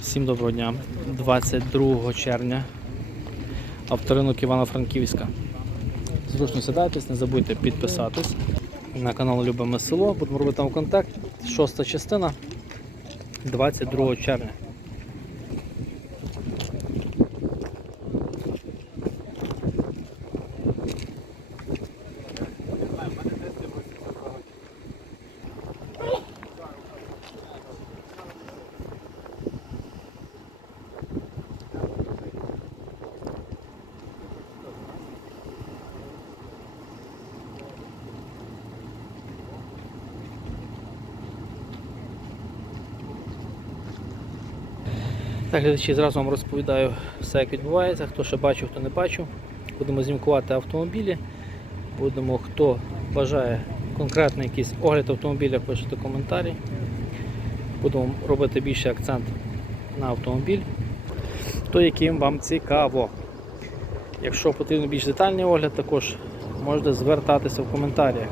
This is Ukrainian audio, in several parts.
Всім доброго дня. 22 червня. Авторинок Івано-Франківська. Зручно сідайтесь, не забудьте підписатись на канал Любиме село. Будемо робити там контакт. Шоста частина 22 червня. Глядачі, зразу вам розповідаю все, як відбувається. Хто ще бачив, хто не бачив. Будемо знімкувати автомобілі. Будемо, хто бажає конкретний якийсь огляд автомобіля, пишете коментарі. Будемо робити більший акцент на автомобіль, то яким вам цікаво. Якщо потрібен більш детальний огляд, також можете звертатися в коментарях.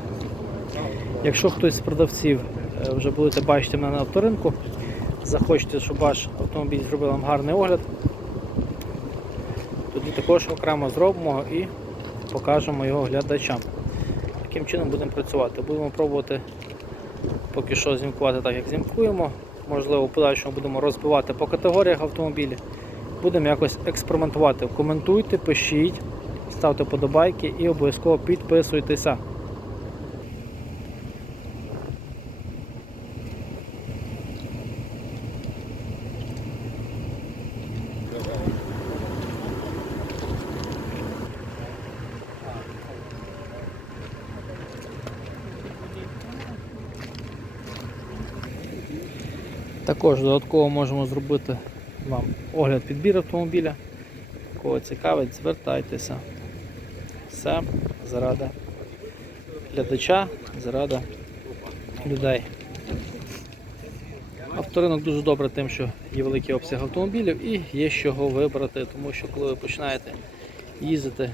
Якщо хтось з продавців е, вже будете бачити мене на авторинку, захочете, щоб ваш автомобіль зробив вам гарний огляд, тоді також окремо зробимо і покажемо його глядачам. Таким чином будемо працювати. Будемо пробувати поки що знімкувати так, як знімкуємо. Можливо, в подальшому будемо розбивати по категоріях автомобілів. Будемо якось експериментувати. Коментуйте, пишіть, ставте подобайки і обов'язково підписуйтеся. Також додатково можемо зробити вам огляд підбір автомобіля. Кого цікавить, звертайтеся. Все заради глядача, заради людей. Авторинок дуже добре тим, що є великий обсяг автомобілів і є з чого вибрати, тому що коли ви починаєте їздити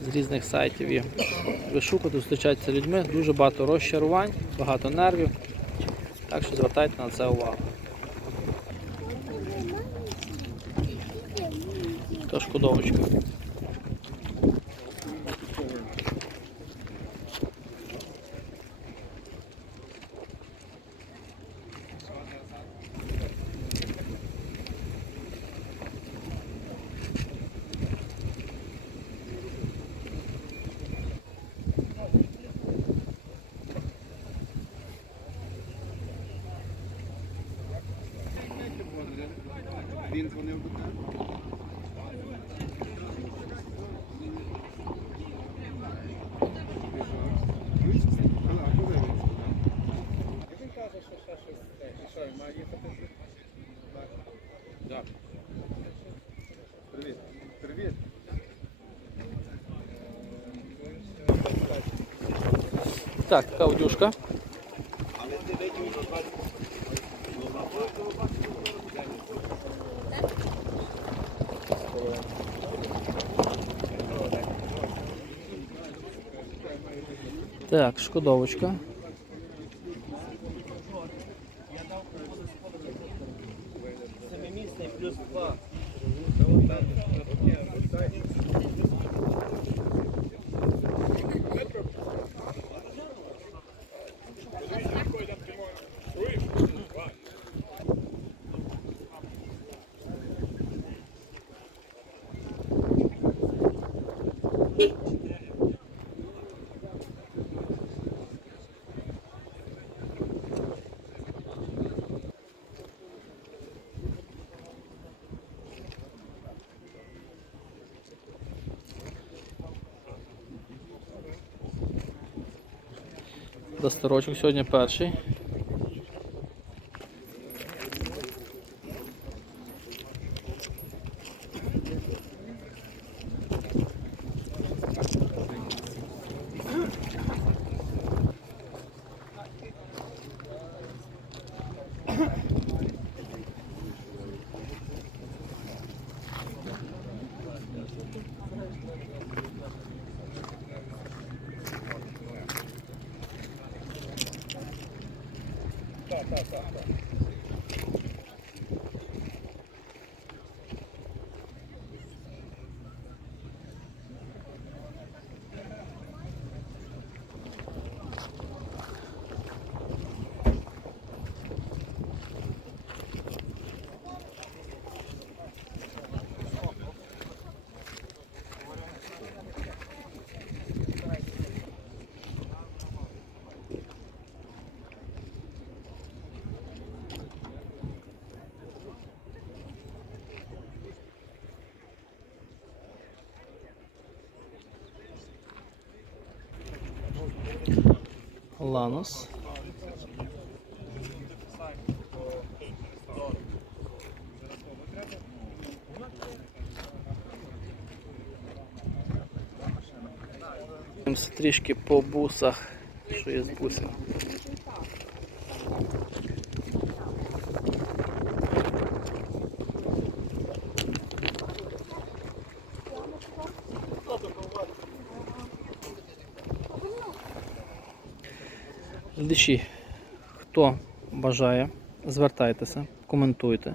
з різних сайтів і вишукати, зустрічатися з людьми, дуже багато розчарувань, багато нервів. Так що звертайте на це увагу. Та шкодовочка. Має їхати? Так. Привіт. Привіт. Так, така Так, шкодовочка. Досторочок сьогодні перший. Ланос. Трішки по бусах, що є з бусів. Глядачі, хто бажає, звертайтеся, коментуйте,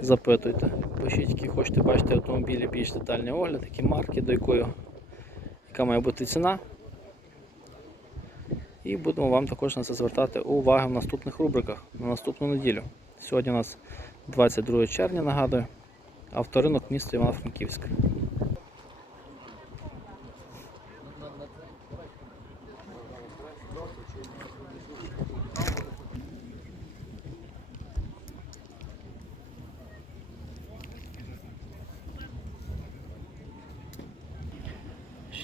запитуйте. Пишіть, які хочете бачити автомобілі, більш детальний огляд, які марки, до якої, яка має бути ціна. І будемо вам також на це звертати увагу в наступних рубриках на наступну неділю. Сьогодні у нас 22 червня, нагадую, авторинок міста Івано-Франківськ.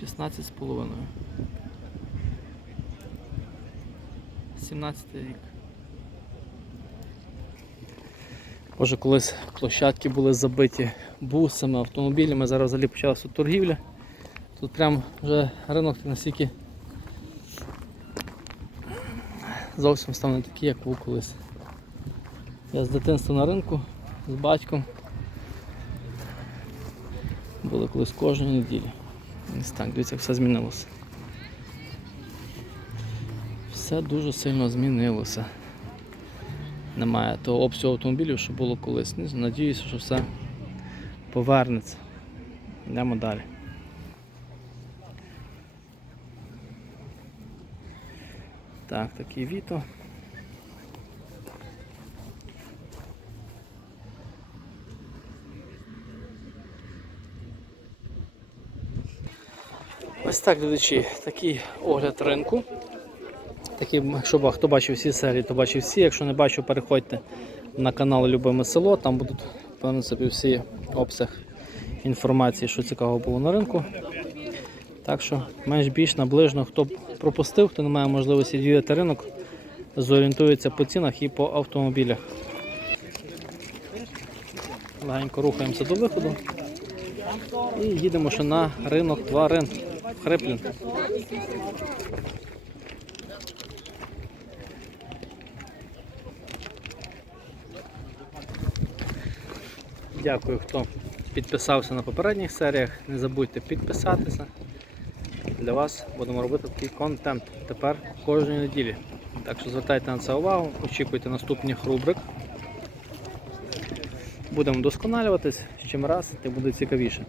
Шістнадцять з половиною. 17 рік. Боже, колись площадки були забиті бусами, автомобілями, зараз взагалі почалася торгівля. Тут прям вже ринок настільки зовсім став не такий, як був колись. Я з дитинства на ринку з батьком. Були колись кожної неділі. Так, дивіться, все змінилося. Все дуже сильно змінилося. Немає того обсягу автомобілів, що було колись. Знаю, Надіюся, що все повернеться. Йдемо далі. Так, такий віто. Ось так, глядачі, такий огляд ринку. Такі, якщо хто бачив всі серії, то бачив всі. Якщо не бачив, переходьте на канал Любиме село, там будуть в принципі всі обсяг інформації, що цікаво було на ринку. Так що менш більш наближно, хто пропустив, хто не має можливості відвідати ринок, зорієнтується по цінах і по автомобілях. Легенько рухаємося до виходу і їдемо ще на ринок тварин Хриплін. Дякую, хто підписався на попередніх серіях. Не забудьте підписатися. Для вас будемо робити такий контент тепер кожної неділі. Так що звертайте на це увагу, очікуйте наступних рубрик. Будемо вдосконалюватись, з чим раз, тим буде цікавіше.